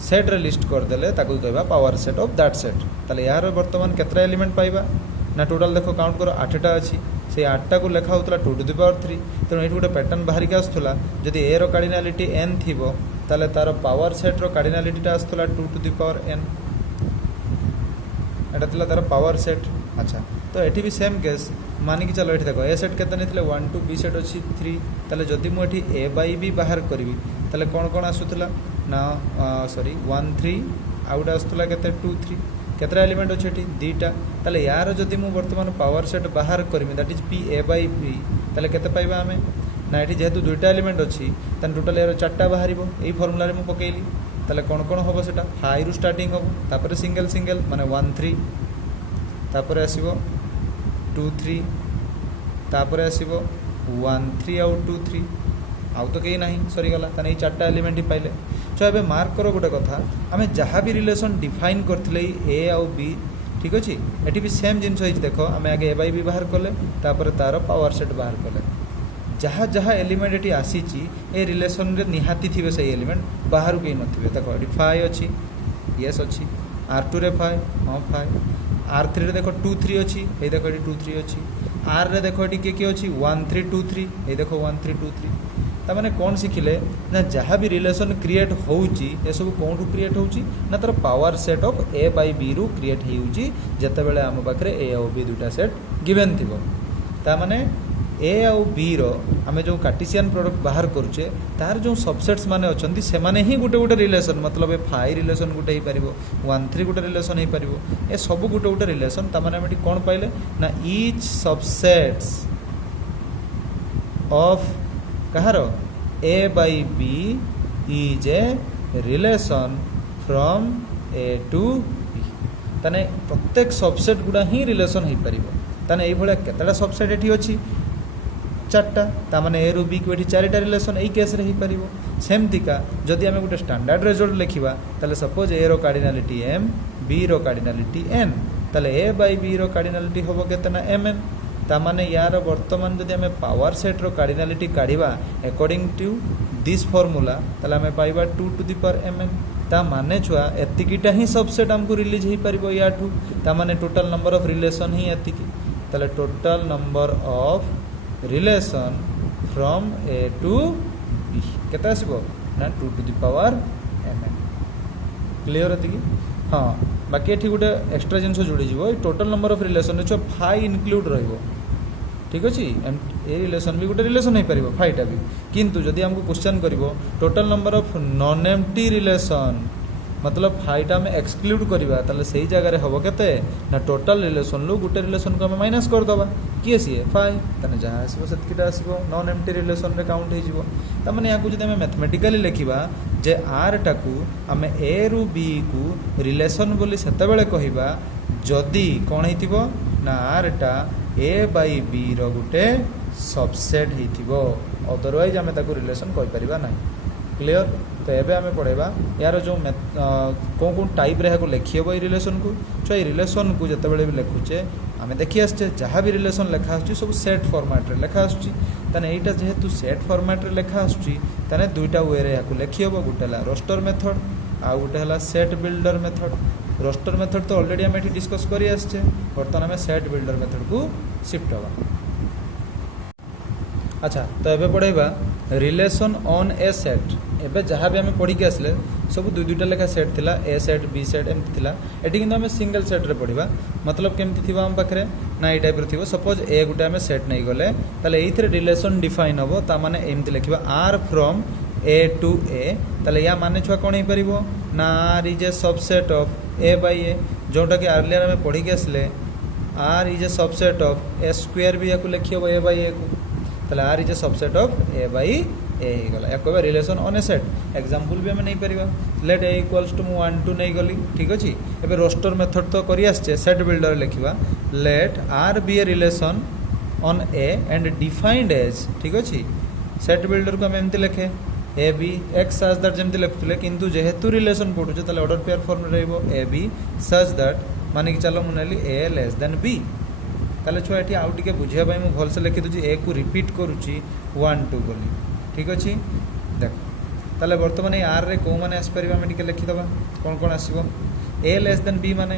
सेट्रे लिस्ट करदे कहवा power set of that set ताले यार बर्तमान केतरा एलिमेंट पाइबा ना टोटाल देख काउंट कर 8टा अच्छी से 8टा को लिखा होता 2 टू द पावर 3 तेणु ये गोटे पैटर्न बाहर के आसला जदि ए रो कार्डिनालिटी n थी ताले तार पावर सेट रो कार्डिनालिटीटा आसला 2 टू द पावर n एटा थिला तार पावर सेट। अच्छा तो ये भी सेम केस मानिक चलो ये देख ए सेट के 1 2 बी सेट अच्छी 3 ताले जदि मुझे ए बाई बी बाहर करी ताले कौन कौन आसूला ना सॉरी 1 3 आउटा आसूला के 2 3 केतरा एलिमेंट अच्छे दीटा ताले यार जदि मु वर्तमान पावर सेट बाहर करमी that is P A by B ताले केते पाइबा आमे ना ये जेहेतु दुईटा एलिमेंट अच्छी तान टोटाल यार 4टा बाहर यही फर्मुला रे मु पकेइली ताले कौन कौन हम सेटा हाई रु स्टार्टिंग हम तापर सिंगल सिंगल माने 1 3 तापर आसीबो 2 3 तापर आसीबो 1 3 आउ 2 3 आउ तो कहीं नहीं सरीगला ताने ये 4टा एलिमेंट ही पाइले। तो ये मार्क करो गोटे कथा आम जहाँ भी रिलेसन डिफाइन करथिले ए आउ बी ठीक अच्छे ये भी सेम जिन देख आम आगे ए बाई बी बाहर कले तापर तार पावर सेट बाहर कले जहाँ जहाँ एलिमेंट ये आसी ए रिलेसन रे निहाती थे से एलिमेंट बाहर कहीं नथिबे देख ये 5 अच्छी येस अच्छी R2 रे 5 हाँ 5 R3 रे देख 2 3 अच्छी ये देख ये 2 3 अच्छी R रे देख ये किए किए अच्छी 1 3 2 3 ये देख 1 3 2 3 ताने कौन शिखिले ना जहाँ भी रिलेसन क्रिएट होउची ये सब कौन क्रिएट होउची ना तार power set of A by B रु क्रिएट होउची जते बेले आम पाखरे ए आउ बी दुटा सेट गिवन थिबो ता माने ए आउ बी रो आमे जो कार्टेशियन प्रोडक्ट बाहर करूचे तार जो सबसेट्स माने अछंती से माने ही गोटे गोटे रिलेसन मतलब ए 5 रिलेसन गोटे ही परिबो 1 3 गोटे रिलेसन ही परिबो ए सब गोटे गोटे रिलेसन ता माने हम कौन पाइले ना ईच सबसेट्स ऑफ कहार A by B is a relation from A to B ताने प्रत्येक सबसेट गुड़ा ही रिलेसन हो पार ताने ये भाया केतटा सबसेट ये अच्छी 4टा ताने ए रु बी को ये 4टा रिलेसन यही केस रे हो पार सेमतिका जदि आम गोटे स्टैंडर्ड रिजल्ट लिखा ताले सपोज ए रो कार्डिनालिटी m बी रो कार्डिनालिटी n ताले ए बाई बी रो कार्डिनालिटी हम केतना mn तामाने यार वर्तमान जदि आम पावर सेट रो कार्डिनालिटी काढ़ा अकॉर्डिंग टू दिस फॉर्मूला ताले आम पाइबा 2 टू द पावर mn ता माने छुआ एतिकीटा ही सबसेट आमको रिलीज हो पार याठू तामाने टोटल नंबर ऑफ रिलेशन ही एतिकी ताले total number of relation from A to B केते आसीबो ना 2 to the power mn clear एतिकी हाँ बाकी ये गोटे एक्सट्रा जिन जोड़ी total number of relation 5 include रहिबो ठीक अच्छे ए रिलेशन भी गोटे रिलेशन हो पार फाइटा भी किंतु जदि आमको क्वेश्चन कर total number of non empty relation मतलब फाइटा आम एक्सक्लूड करवा ताले सही जगह हम के ना टोटल रिलेशन रू गोटे रिलेशन को आम माइनस करदे किए सी फाइ ताने जहाँ आसो से आसो नॉन एम्प्टी रिलेशन रे काउंट हो मैंने यहाँ जब मैथमेटिकाली लिखा जे आर टाकू आम ए रु बी को रिलेशन बोली सेतेबेले कहबा जदि कौन हो ना आर टा ए बाई बी रो गोटे सबसेट हो अदरवाइज आम रिलेशन कहीपर ना क्लियर। तो ये आम पढ़ेगा यार जो कौन कौन टाइप रे लिखी हे रिलेशन को तो ये रिलेशन को जितेबाला भी लिखुचे आम देखी आसचे जहाँ भी रिलेशन लिखा आसुची सब सेट फॉर्मेट रे लिखा आसुची ताने एटा जेहेतु सेट फॉर्मेट रे लिखा आसुची ताने दुईटा वे रे याकू लिखी हे गोटे है रोस्टर मेथड आ गोटे है set builder method. Roster method तो ऑलरेडी आम ये डिस्कस कर आसचे बर्तमान आम सेट बिल्डर मेथड को शिफ्ट हवा। अच्छा तो ये पढ़ेगा रिलेशन ऑन ए सेट एबे जहाँ भी आम पढ़ी के आसले सब दुई दुईटा लेखा सेट थिला ए सेट बी सेट एमती थिला एटी किंतु आम सिंगल सेट रे पढ़ा मतलब केमती थी आम पाखे ना ये टाइप थी सपोज ए गोटे आम सेट नहीं गले ताले एइथिरे रिलेशन डिफाइन हम ता माने एमती लिखा R from A to A ताले या माने छुआ कौन हो पार ना R is a subset of A by A जोटा कि अर्लियर आम पढ़ी के आसले R is a subset of A square भी या लिखी हे ए बाई ए को ताले R is a subset of A by A गला या कहबा relation on a set example भी हमें नहीं परिबा लेट ए इक्वल्स टू 1 2 नहीं गली ठीक अछि एबे रोस्टर मेथड तो करि आछे सेट बिल्डर लिखिबा let R be a relation on A and defined as ठीक अछि सेट बिल्डर को हम एमती लिखे a b x such that जेमती लिखुले किंतु जेहेतु रिलेशन पढुचे ताले ऑर्डर पेयर फॉर्म रहइबो ए बी सच दैट माने कि चलो मुनेली ए लेस देन बी ताले छुआ एठी आउ टिके बुझिया पई मु भलसे लिखि दुची ए को रिपीट करूची 1 2 बोली ठीक अच्छे देख ताले बर्तमान ये आर रे कौ माने आस परिबा हम टिके लिखिदबा कौन कौन आसीबो ए लेस देन बी माने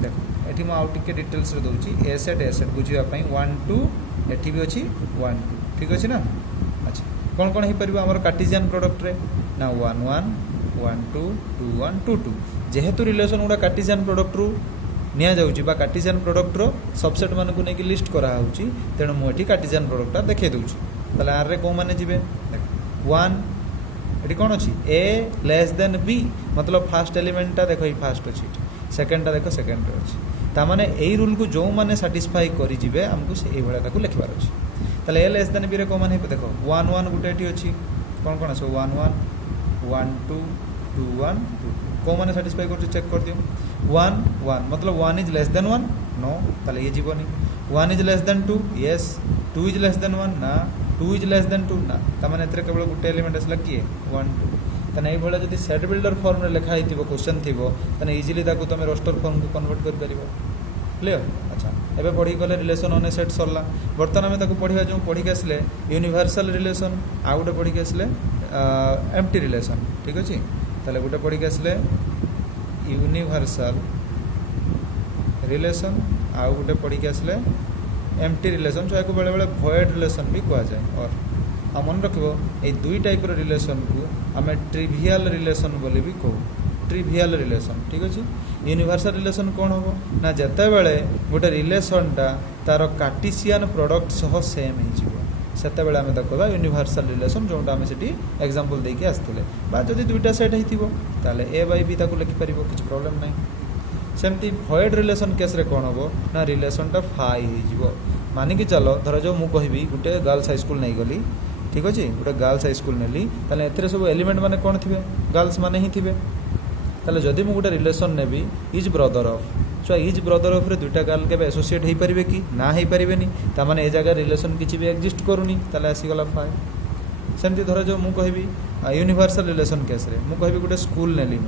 देख एठी मु आउ टिके डिटेल्स रे दउची ए सेट बुझिया पई 1 2 एठी भी अछि 1 2 ठीक अछि ना। अच्छा कौन कौन हो परिबा हमर कार्टेशियन प्रोडक्ट रे ना 1 1 1 2 2 1 2 2 जेहेतु रिलेशन गुडा कार्टेशियन प्रोडक्ट रू निया जाउची बा कार्टेशियन प्रोडक्ट रो सबसेट मान को नेकी लिस्ट करा होउची तेणु मु एठी कार्टेशियन प्रोडक्ट देखे दउची ताले आर रे को माने जिवे 1 एठी कोन अछि ए लेस देन बी मतलब फर्स्ट एलिमेंट टा देखो ई फर्स्ट अछि सेकंड टा देखो सेकंड रे अछि ता माने एई रूल को जो माने सैटिस्फाई करि जिवे हमको से एई भला ताको लिखबार अछि ताले ए लेस देन बी रे को माने देखो 1 1 गुटे एठी अछि कोन कोन अछि 1 1 1 2 2 1 2 को माने सैटिस्फाई कर चेक कर दियो 1 1 मतलब 1 इज लेस देन 1 नो ताले ये जीवनी 1 is less then 2 yes 2 is less then 1 ना 2 इज लेस देन 2 ना तामाने एतरे केवल गुटे एलिमेंट असला किए 1 2 तने एई भला जदी सेट बिल्डर फॉर्म रे लिखा हितिबो क्वेश्चन थिबो तने इजीली ताको तमे रोस्टर फॉर्म को कन्वर्ट कर परिबो क्लियर। अच्छा एबे पढ़ी गले रिलेशन ऑन ए सेट सरला बर्तन हमें ताको पढ़िया जो पढ़ी के आसले यूनिवर्सल रिलेशन आ गुटे पढ़ी के आसले एम्प्टी रिलेशन ठीक अछि ताले गुटे पढ़ी के आसले यूनिवर्सल रिलेशन आ गुटे पढ़ी के आसले एम्प्टी रिलेशन जो बेले बेले भॉइड रिलेशन भी कहा जाए और आ मन रखिबो ए दुई टाइप रो रिलेशन को आमे ट्रिवियल रिलेशन बोली भी कहू ट्रिवियल रिलेशन ठीक अछि। यूनिवर्सल रिलेशन कौन हो ना जते बेले गोटे रिलेशन टा तार कार्टेशियन प्रोडक्ट सह सेम हो जिवो सेते बेले आमे ताको यूनिवर्सल रिलेशन जोटा आमे सेठी एग्जांपल देके आस्थिले बा जदी दुईटा सेट हिथिबो ताले ए बाय बी ताको लिखि परिबो किछ प्रॉब्लम नै। सेमती भॉइड रिलेशन केस रे कौन हो ना रिलेशन टा फाई हो जिवो मानिकी चलो धर जो मु कहबी गोटे गर्ल्स हाई स्कूल नहीं गली ठीक अच्छे गोटे गर्ल्स हाई स्कूल नेली ताले एथिरे सब एलिमेंट माने कौन थिबे गर्ल्स माने ही थिबे ताले जदि मु गोटे relation navy is brother of so is brother of रे दुईटा गर्ल के एसोसिएट हो पारे कि ना हो पारे ता माने ए जगह रिलेशन किछि भी एग्जिस्ट करूनी ताले आसी गला फाई। सेमती धर जो मु कहबी यूनिवर्सल रिलेशन केस रे मु कहबी गोटे स्कूल नेली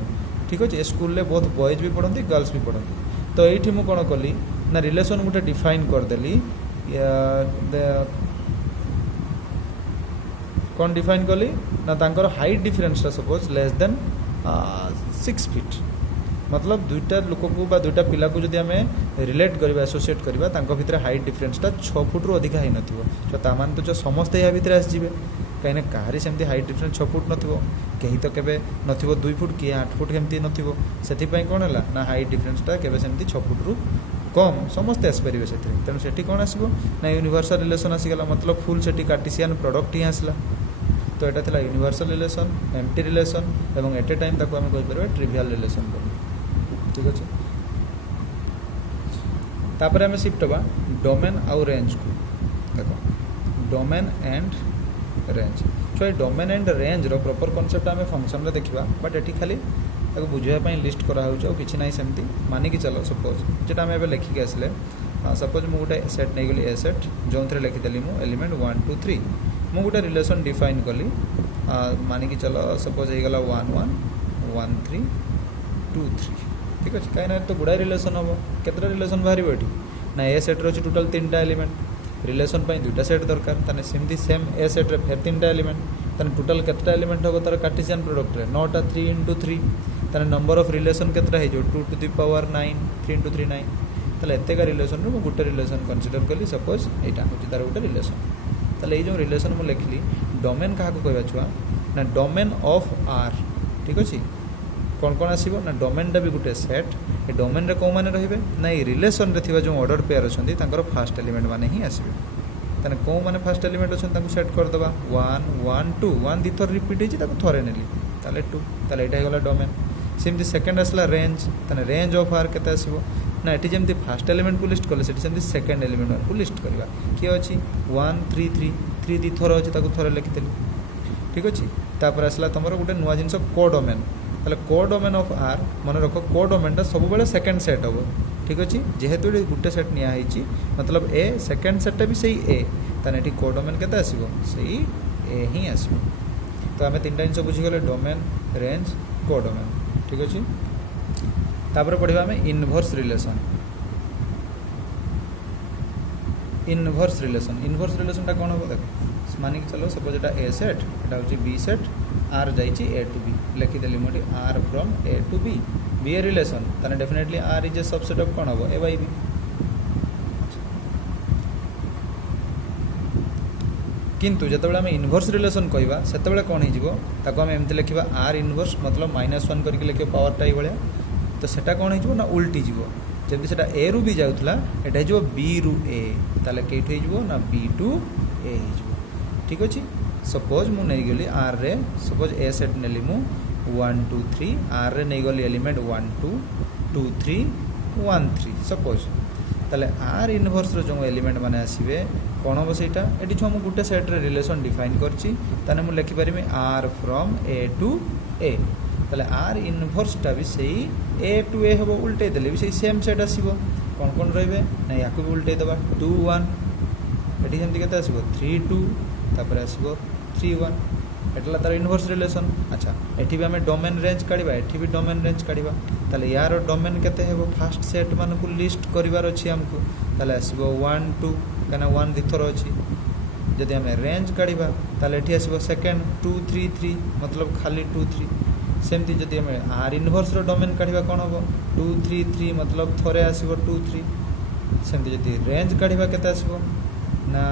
ठीक अच्छे स्कूल रे बहुत बॉयज भी पढ़ती गर्ल्स भी पढ़ती तो ये मु कौन कली ना रिलेशन गोटे डिफाइन करदेली कौन डिफाइन कली ना तांकर height difference suppose less than 6 feet मतलब दुईटा लोक को बा दुईटा पिला को जदि आम रिलेट करवा एसोसिएट करवा तांको भितर हाइट डिफरेंसटा 6 फुट रु अधिक होई नथिबो तो तामान तो जो समस्त या भितर आसीबे कहीं कहारी सेमती हाइट डिफरेंस 6 फुट नथिबो कहीं तो केबे नथिबो 2 फुट कि 8 फुट केमती नथिबो सेति पई कोन हला ना हाइट डिफरेंसटा केबे सेमती 6 फुट रु कम समस्ते आसपारे से तेणु से कौन आसो ना यूनिवर्सल रिलेशन आसीगला मतलब फुल से कार्टेशियन प्रोडक्ट ही आसला तो यहाँ था यूनिवर्सल रिलेशन एम्प्टी रिलेशन और एट ए टाइम ताको आम कहीपर ट्रिवियल रिलेशन ठीक अच्छे तापर आम शिफ्ट हवा डोमेन आउ रेंज को देख डोमेन एंड रेंज सो ये डोमेन एंड रेंज रो प्रॉपर कॉन्सेप्ट आम फंक्शन रे देखा बट ये खाली ताको बुझाई लिस्ट कराऊँ कि ना सेमती मानिकी चलो सपोज जेटा आम लिखिकी आसले सपोज मुझे गोटे सेट नहीं गली ए सेट जो थे लिखिदेली मुझे एलिमेंट 1 2 3 मुझे गोटे रिलेशन डिफाइन कली मानिकी चलो सपोज हो गला 1 1 1 3 2 3 ठीक अच्छे कहीं तो गुड़ाए रिलेशन हम केतटा रिलेशन बाहर ये ना ए सेट्रे अच्छे टोटाल 3टा एलिमेंट रिलेशन पर 2टा सेट दरकार ताने सेमती सेम ए सेट्रे फिर 3टा एलिमेंट ताने टोटाल केतटा एलिमेंट हम तार कार्टेशियन प्रोडक्ट रे 9टा 3 इंटू 3 ताने नंबर ऑफ रिलेशन केतटा हो 2 टू द पावर 9 3 इंटू 3 9 ताले एतेका रिलेशन रो गोटे रिलेशन कंसीडर कली सपोज एटा होची तार गोटे रिलेशन ताले ए जो रिलेशन मु लिखली डोमेन क्या कहवा छुआ ना डोमेन ऑफ आर ठीक अच्छे कौन कौन आसो ना डोमेनटा भी गोटे सेट ए डोमेन रे कौ माने रहिबे ना ये रिलेशन रे थिबा जो ऑर्डर पेयर अछंती तांकर फर्स्ट एलिमेंट माने ही आसबे ताने कौ माने फर्स्ट एलिमेंट अछन तांको सेट कर दबा 1 1 2 1 दी थर रिपीट हेची ताको थरे नेली ताले 2 ताले एटा गला डोमेन सेमती सेकंड आसला रेंज ताने रेंज ऑफ आर केते आसीबो ना एटी जेमती फर्स्ट एलिमेंट को लिस्ट कले सेटी सेमती सेकंड एलिमेंट को लिस्ट करबा कि अछि 1 3 3 3 दी थर अछि ताको थरे लिखितेली ठीक अछि तापर आसला तमरो गोटे नुवा जिंस कोडोमेन ताले कोडोमेन ऑफ आर मन रख कोडोमेनटा सब बेले सेकंड सेट हो ठीक अच्छे जेहेतु गोटे सेट निया होइची मतलब ए सेकंड सेटटा भी सही ए ताने एटी कोडोमेन केते आसीबो सही ए ही आसीबो तो आम 3टा जिन बुझीगले डोमेन रेंज कोडोमेन ठीक अच्छे तापर पढ़िबा आम इनवर्स रिलेशन इनवर्स रिलेशनटा कौन हम देख मानिक चलो सपोज एटा ए सेट एटा होची बी सेट आर जाइए ए टू बी लिखिदेली मुझे R from A to B be a relation ताने definitely R is a subset of कौन हम ए बाई बी किंतु जितेबाला आम इनवर्स रिलेशन कहवा से कौन हो आम एमती लिखा आर इनवर्स मतलब -1 करके लिखे पावरटा ये तो सेटा कौन हो ना उल्टी जीव जब से ए रु बी जाऊला एटा हो बी रु ए ताले कईट हो ना बी टू ए हो ठीक अच्छे सपोज मु नहीं गली आर रे सपोज ए सेट नेली मु 1 2 3 आर रे नहीं गली एलिमेंट 1 2 2 3 1 3 सपोज ताले आर इनवर्स रो जो एलिमेंट माने आसीबे कौन हम सेटा एटी जो हम गोटे सेट रे रिलेशन डिफाइन करछि ताने मु लिखि परिमे are from A to A ताले आर इनवर्स टा भी सही ए टू ए हबो उल्टे देले भी सही सेम सेट आसीबो कौन कौन रहिबे ना याकू भी उल्टे दबा 2 1 एटी जेमति केते आसीबो 3 2 तापर आसीबो 3 1 एटला तार इनवर्स रिलेशन अच्छा एठी भी हमें डोमेन रेंज काढिबा एठी भी डोमेन रेंज काढिबा ताले यार डोमेन केते हेबो फर्स्ट सेट मान को लिस्ट करिवार अछि हमको ताले आसीबो 1 2 कना 1 दिथर अछि जदि हमें रेंज काढिबा ताले एठी आसीबो सेकंड 2 3 3 मतलब खाली 2 3 सेमती जदि हमें आर इनवर्स रो डोमेन काढिबा कोन होबो 2 3 3 मतलब थरे आसीबो 2 3 सेमती जदि रेंज काढिबा केते आसीबो ना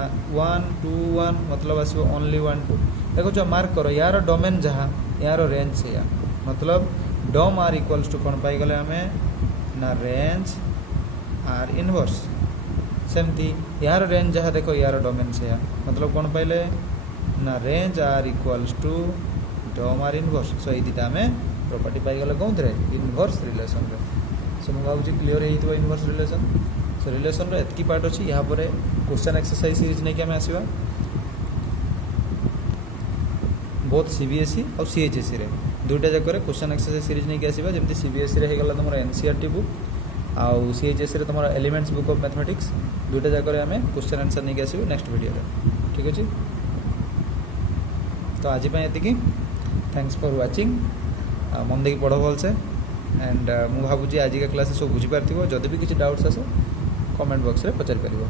1 2 1 मतलब आसीबो ओनली 1 2 देखो जो मार्क करो यार डोमेन जहाँ यार रेंज से या मतलब डोम आर इक्वल्स टू कौन पाई गले हमें ना रेंज आर इनवर्स सेमती यार रेंज जहाँ देखो यार डोमेन से या मतलब कौन पाइले ना range R equals to dom R inverse so ये दीटा हमें प्रॉपर्टी पाई गले कौन थे इनवर्स रिलेशन रे सो मुझे भावुँ क्लीयर हो इनवर्स रिलेशन सो रिलेशन रो एतकी पार्ट अच्छी यहाँ पर क्वेश्चन एक्सरसाइज सीरीज नहीं कि आम आसवा बोथ सीबीएसई और सीएचएसई रे दुईटा जाक क्वेश्चन एक्सरसाइज सीरीज नहीं आसवा जमी सीबीएसई रे होगला तुम एनसीईआरटी बुक आउ सीएचएसई रे तुम एलिमेंट्स बुक ऑफ मैथमेटिक्स दुईटा जाक क्वेश्चन आंसर नहीं आसो नेक्स्ट वीडियो ठीक अच्छे तो आज ये थैंक्स फॉर वाचिंग मन देखिए पढ़ भलसे एंड मुझे भावुँ आज का क्लास सब बुझीपार जदि भी किसी डाउट्स आसे कमेंट बॉक्स रे पचारि पारिबो।